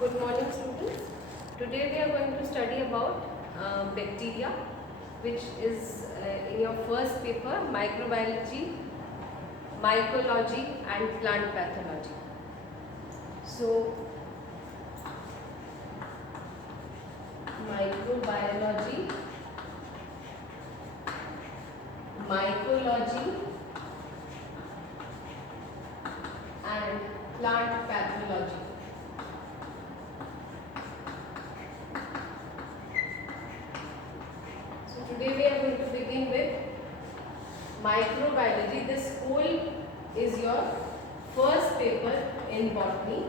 Good morning, students. Today we are going to study about bacteria, which is in your first paper, microbiology, mycology and plant pathology. So, microbiology, mycology and plant pathology. Today we are going to begin with microbiology. This whole is your first paper in botany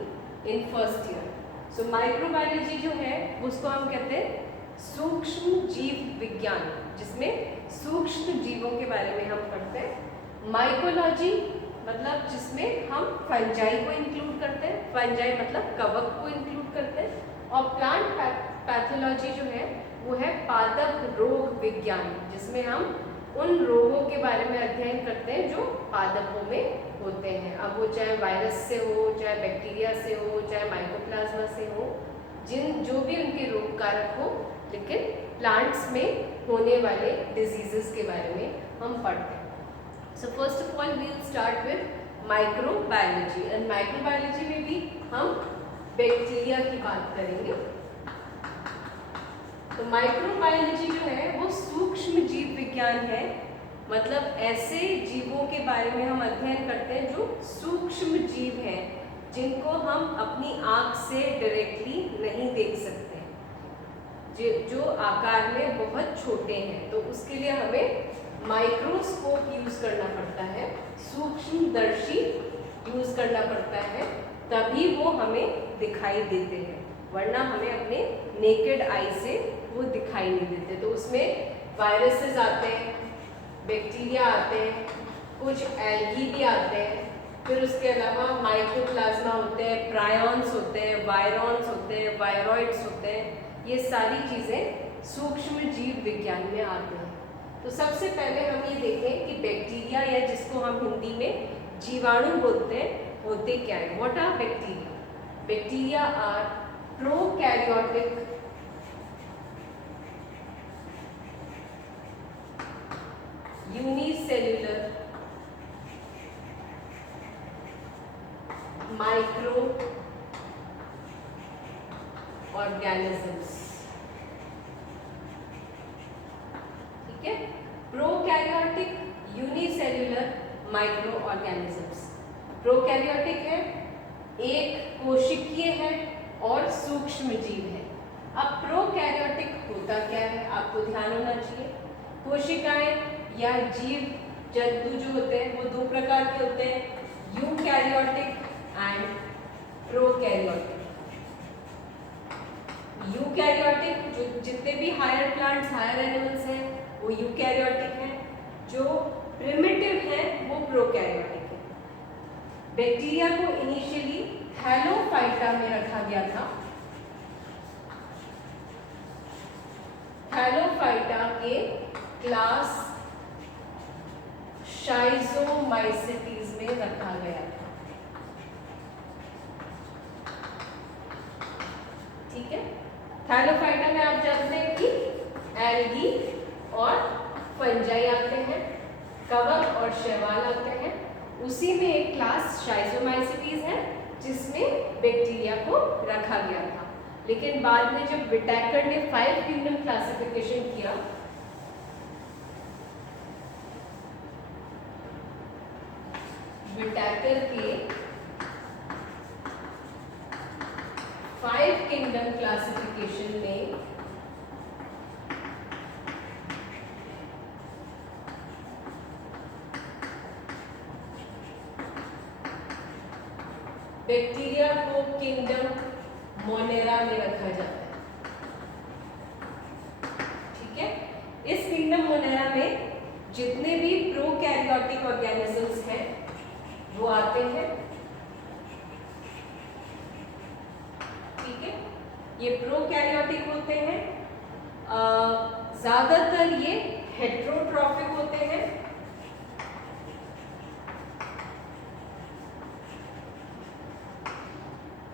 in first year. So microbiology जो है उसको हम कहते हैं सूक्ष्म जीव विज्ञान, जिसमें सूक्ष्म जीवों के बारे में हम पढ़ते हैं। माइकोलॉजी मतलब जिसमें हम फंजाई को इंक्लूड करते हैं, फंजाई मतलब कवक को इंक्लूड करते हैं। और प्लांट पैथोलॉजी जो है वो है पादप रोग विज्ञान, जिसमें हम उन रोगों के बारे में अध्ययन करते हैं जो पादपों में होते हैं। अब वो चाहे वायरस से हो, चाहे बैक्टीरिया से हो, चाहे माइकोप्लाज्मा से हो, जो भी उनके रोग कारक हो, लेकिन प्लांट्स में होने वाले डिजीजेस के बारे में हम पढ़ते हैं। So first of all we will start with microbiology, and microbiology में भी हम बैक्टीरिया की बात करेंगे। तो माइक्रोबायोलॉजी जो है वो सूक्ष्म जीव विज्ञान है, मतलब ऐसे जीवों के बारे में हम अध्ययन करते हैं जो सूक्ष्म जीव हैं, जिनको हम अपनी आँख से डायरेक्टली नहीं देख सकते, जो आकार में बहुत छोटे हैं। तो उसके लिए हमें माइक्रोस्कोप यूज़ करना पड़ता है, सूक्ष्मदर्शी यूज़ करना पड़ता है, तभी वो हमें दिखाई देते हैं, वरना हमें अपने नेकेड आई से वो दिखाई नहीं देते। तो उसमें वायरसेस आते हैं, बैक्टीरिया आते हैं, कुछ एल्गी भी आते हैं, फिर उसके अलावा माइकोप्लाज्मा होते हैं, प्रायॉन्स होते हैं, वायरॉन्स होते हैं, वायरॉइड्स होते हैं। ये सारी चीज़ें सूक्ष्म जीव विज्ञान में आते हैं। तो सबसे पहले हम ये देखें कि बैक्टीरिया, या जिसको हम हिंदी में जीवाणु बोलते हैं, होते क्या है। What are bacteria? Bacteria are prokaryotic unicellular micro organisms। ठीक है, prokaryotic unicellular micro organisms. Prokaryotic है, एक कोशिकीय है और सूक्ष्म जीव है। अब प्रोकैरियोटिक होता क्या है, आपको ध्यान होना चाहिए। कोशिकाएं या जीव जंतु जो होते हैं वो दो प्रकार के होते हैं, यूकैरियोटिक एंड प्रोकैरियोटिक। यूकैरियोटिक जो जितने भी हायर प्लांट्स, हायर एनिमल्स हैं वो यूकैरियोटिक हैं, जो प्रिमिटिव हैं वो प्रोकैरियोटिक है। बैक्टीरिया को इनिशियली थैलोफाइटा में रखा गया था। थैलोफाइटा के क्लास शाइजोमाइसिटीज में रखा गया था। ठीक है, थैलोफाइटा में आप जानते हैं कि एल्गी और फंजाई आते हैं, कवक और शैवाल आते हैं। उसी में एक क्लास शाइजोमाइसिटीज है जिसमें बैक्टीरिया को रखा गया था। लेकिन बाद में जब विटैकर ने 5 किंगडम क्लासिफिकेशन किया, विटैकर के 5 किंगडम क्लासिफिकेशन में बैक्टीरिया को किंगडम मोनेरा में रखा जाता है। ठीक है, इस किंगडम मोनेरा में जितने भी प्रोकैरियोटिक ऑर्गेनिजम्स हैं वो आते हैं। ठीक है, ये प्रोकैरियोटिक होते हैं, ज्यादातर ये हेट्रोट्रॉफिक होते हैं।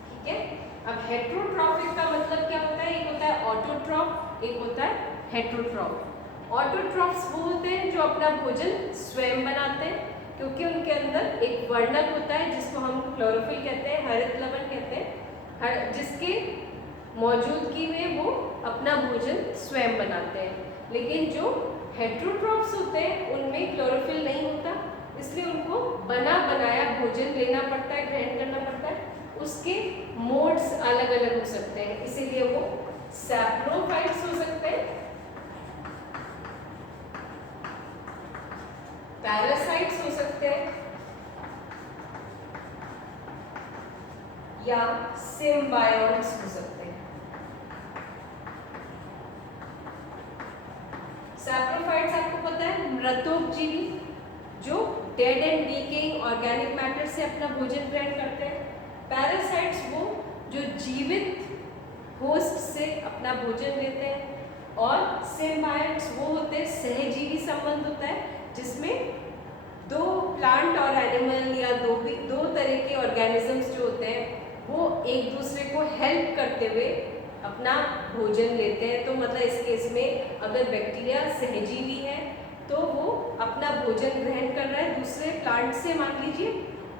ठीक है, अब हेट्रोट्रॉफिक का मतलब क्या होता है? एक होता है ऑटोट्रॉफ, एक होता है हेट्रोट्रॉफ। ऑटोट्रॉफ्स वो होते हैं जो अपना भोजन स्वयं बनाते हैं, क्योंकि उनके अंदर एक वर्णक होता है जिसको हम क्लोरोफिल कहते हैं, हरित लवण कहते हैं, जिसके मौजूदगी में वो अपना भोजन स्वयं बनाते हैं। लेकिन जो हेट्रोट्रॉफ्स होते हैं उनमें क्लोरोफिल नहीं होता, इसलिए उनको बना बनाया भोजन लेना पड़ता है, ग्रहण करना पड़ता है। उसके मोड्स अलग अलग हो सकते हैं, इसीलिए वो सैप्रोफाइट्स हो सकते हैं, पैरासाइट्स हो सकते हैं, या सिम्बायोट्स हो सकते हैं। सैप्रोफाइट्स आपको पता है मृतोपजीवी, जो dead and decaying organic matter से अपना भोजन ग्रहण करते हैं। पैरासाइट्स वो जो जीवित होस्ट से अपना भोजन लेते हैं, और सिम्बायोट्स वो होते हैं सहजीवी संबंध होता है जिसमें दो प्लांट और एनिमल या दो तरह के ऑर्गेनिजम्स जो होते हैं वो एक दूसरे को हेल्प करते हुए अपना भोजन लेते हैं। तो मतलब इस केस में अगर बैक्टीरिया सहजीवी है तो वो अपना भोजन ग्रहण कर रहा है दूसरे प्लांट से मान लीजिए,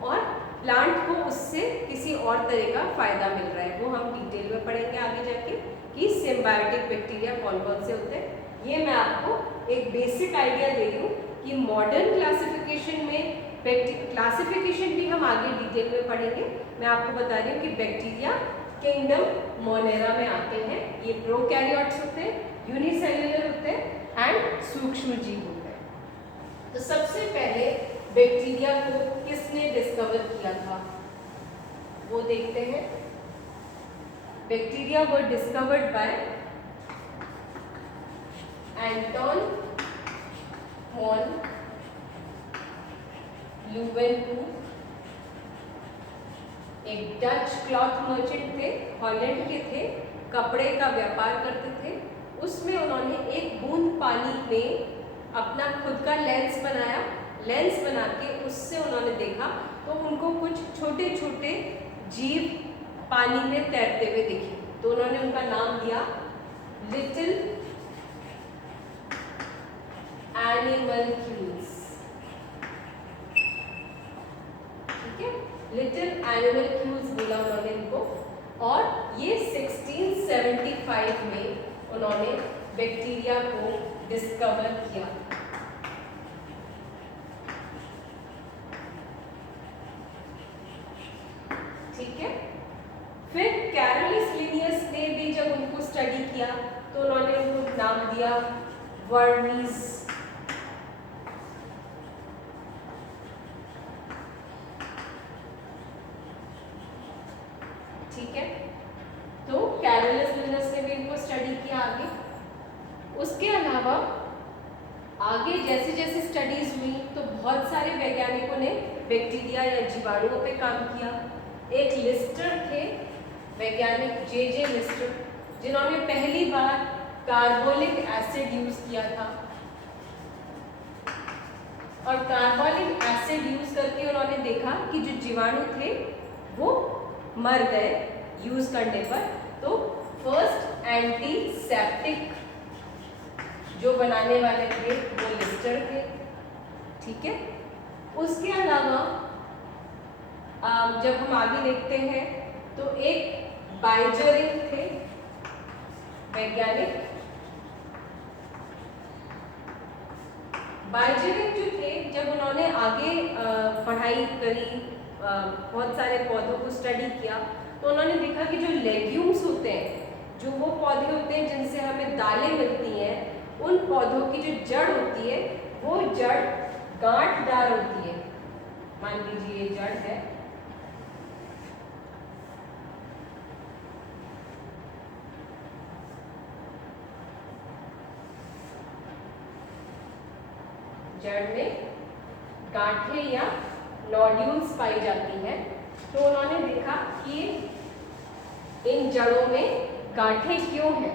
और प्लांट को उससे किसी और तरह का फायदा मिल रहा है। वो हम डिटेल में पढ़ेंगे आगे जाके कि सिम्बायोटिक बैक्टीरिया कौन कौन से होते हैं। ये मैं आपको एक बेसिक आइडिया दे रही हूँ कि मॉडर्न क्लासिफिकेशन में क्लासिफिकेशन भी हम आगे डिटेल में पढ़ेंगे। मैं आपको बता रही हूँ कि बैक्टीरिया किंगडम मोनेरा में आते हैं। ये प्रोकैरियोट्स होते हैं, यूनिसेल्युलर होते हैं एंड सूक्ष्म जीव होते हैं। तो सबसे पहले बैक्टीरिया को किसने डिस्कवर किया था वो देखते हैं। Bacteria were discovered by Anton van Leeuwenhoek, एक डच क्लॉथ मर्चेंट थे, हॉलैंड के थे, कपड़े का व्यापार करते थे। उसमें उन्होंने एक बूंद पानी में अपना खुद का लेंस बनाया। लेंस बना के उससे उन्होंने देखा तो उनको कुछ छोटे छोटे जीव पानी में तैरते हुए दिखे, तो उन्होंने उनका नाम दिया लिटिल एनिमलक्यूल्स। ठीक है, लिटिल एनिमलक्यूल्स बोला उन्होंने इनको, और ये 1675 में उन्होंने बैक्टीरिया को डिस्कवर किया। ठीक है, फिर कैरोलस लिनियस ने भी जब उनको स्टडी किया तो उन्होंने उनको नाम दिया वर्मीज। ठीक है, तो कैरोलस लिनियस ने भी इनको स्टडी किया आगे। उसके अलावा आगे जैसे जैसे स्टडीज हुई तो बहुत सारे वैज्ञानिकों ने बैक्टीरिया या जीवाणुओं पे काम किया। एक लिस्टर थे वैज्ञानिक जे लिस्टर, जिन्होंने पहली बार कार्बोलिक एसिड यूज किया था, और कार्बोलिक एसिड यूज करके उन्होंने देखा कि जो जीवाणु थे वो मर गए यूज करने पर। तो फर्स्ट एंटीसेप्टिक जो बनाने वाले थे वो लिस्टर थे। ठीक है, उसके अलावा जब हम आगे देखते हैं तो एक बाइजरिंग थे वैज्ञानिक। बाइजरिंग जो थे, जब उन्होंने आगे पढ़ाई करी, बहुत सारे पौधों को स्टडी किया, तो उन्होंने देखा कि जो लेग्यूम्स होते हैं, जो वो पौधे होते हैं जिनसे हमें दालें मिलती हैं, उन पौधों की जो जड़ होती है वो जड़ गांठदार होती है। मान लीजिए ये जड़ है, जड़ में गांठें या नोड्यूल्स पाई जाती हैं। तो उन्होंने देखा कि इन जड़ों में गांठें क्यों हैं।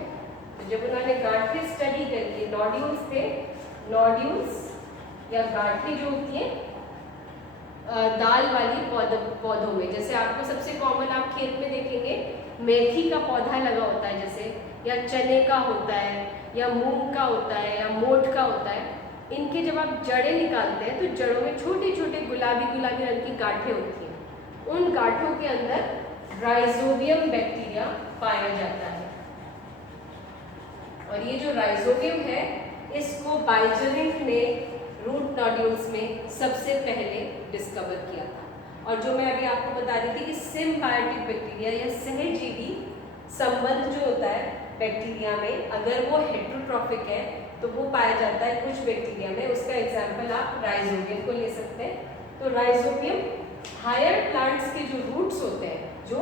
तो जब उन्होंने गांठें स्टडी करी, नोड्यूल्स थे, नोड्यूल्स या गांठें जो होती हैं दाल वाली पौधों में, जैसे आपको सबसे कॉमन आप खेत में देखेंगे मेथी का पौधा लगा होता है जैसे, या चने का होता है, या मूंग का होता है, या मोठ का होता है। इनके जब आप जड़ें निकालते हैं तो जड़ों में छोटे छोटे गुलाबी गुलाबी रंग की गांठें होती हैं। उन गांठों के अंदर राइजोबियम बैक्टीरिया पाया जाता है। और ये जो राइजोबियम है इसको बाइजेरिक ने रूट नोड्यूल्स में सबसे पहले डिस्कवर किया था। और जो मैं अभी आपको बता रही थी कि सिम्बायोटिक बैक्टीरिया या सहजीवी संबंध जो होता है बैक्टीरिया में, अगर वो हेट्रोट्रॉफिक है तो वो पाया जाता है कुछ बैक्टीरिया में। उसका एग्जाम्पल आप राइजोबियम को ले सकते हैं। तो राइजोबियम हायर प्लांट्स के जो रूट्स होते हैं, जो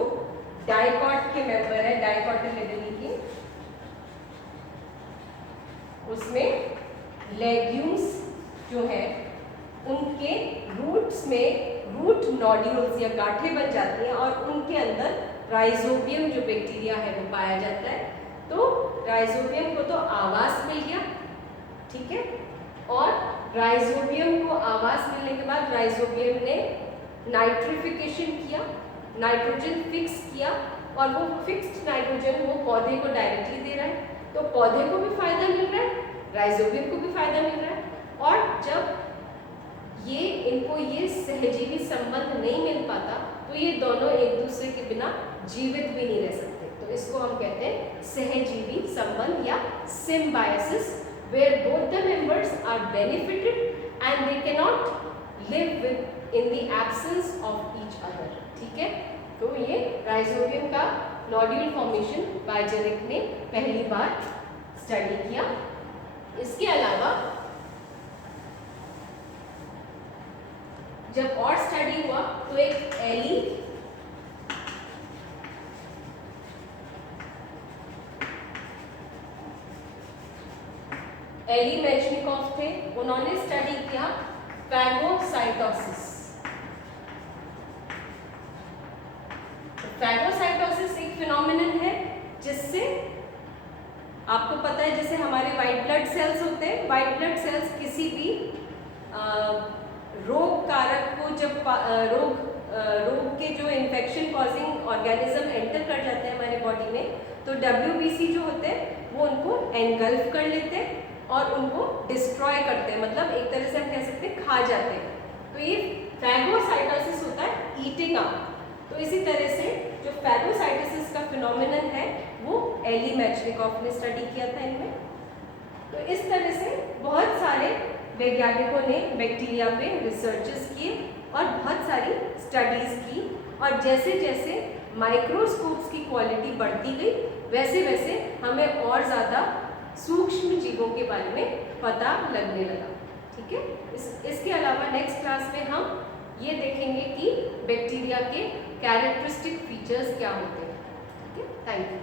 डाइकॉट के मेंबर है, डाइकोटिलिडनी की, उसमें लेग्यूम्स जो है उनके रूट्स में रूट नोड्यूल्स या गांठें बन जाती हैं और उनके अंदर राइजोबियम जो बैक्टीरिया है वो पाया जाता है। तो राइजोबियम को तो आवास मिल गया, ठीक है। और राइजोबियम को आवास मिलने के बाद राइजोबियम ने नाइट्रिफिकेशन किया, नाइट्रोजन फिक्स किया, और वो फिक्स्ड नाइट्रोजन वो पौधे को डायरेक्टली दे रहा है। तो पौधे को भी फायदा मिल रहा है, राइजोबियम को भी फायदा मिल रहा है। और जब इनको ये सहजीवी संबंध नहीं मिल पाता तो ये दोनों एक दूसरे के बिना जीवित भी नहीं रह सकते। तो इसको हम कहते हैं सहजीवी संबंध या symbiosis, where both the members are benefited and they cannot live with in the absence of each other, ठीक है। तो ये राइजोबियम का नोड्यूल फॉर्मेशन बाइजेरिक ने पहली बार स्टडी किया। इसके अलावा जब और स्टडी हुआ तो एक एली मेचनिकॉफ थे, उन्होंने स्टडी किया फैगोसाइटोसिस। फैगोसाइटोसिस एक फिनोमिनन है जिससे आपको पता है, जैसे हमारे व्हाइट ब्लड सेल्स होते हैं, व्हाइट ब्लड सेल्स किसी भी रोग कारक को जब रोग के जो इन्फेक्शन कॉजिंग ऑर्गेनिज्म एंटर कर जाते हैं हमारे बॉडी में, तो WBC जो होते हैं वो उनको एनगल्फ कर लेते हैं और उनको डिस्ट्रॉय करते हैं, मतलब एक तरह से हम कह सकते हैं खा जाते हैं। तो ये फैगोसाइटोसिस होता है ईटिंग अप। तो इसी तरह से जो फैगोसाइटोसिस का फिनोमिनन है वो एली मेचनिकॉफ ने स्टडी किया था इनमें। तो इस तरह से बहुत सारे वैज्ञानिकों ने बैक्टीरिया पे रिसर्चेस किए और बहुत सारी स्टडीज़ की, और जैसे जैसे माइक्रोस्कोप्स की क्वालिटी बढ़ती गई वैसे वैसे हमें और ज़्यादा सूक्ष्म जीवों के बारे में पता लगने लगा, ठीक है। इसके अलावा नेक्स्ट क्लास में हम ये देखेंगे कि बैक्टीरिया के कैरेक्टरिस्टिक फीचर्स क्या होते हैं, ठीक है। Thank you.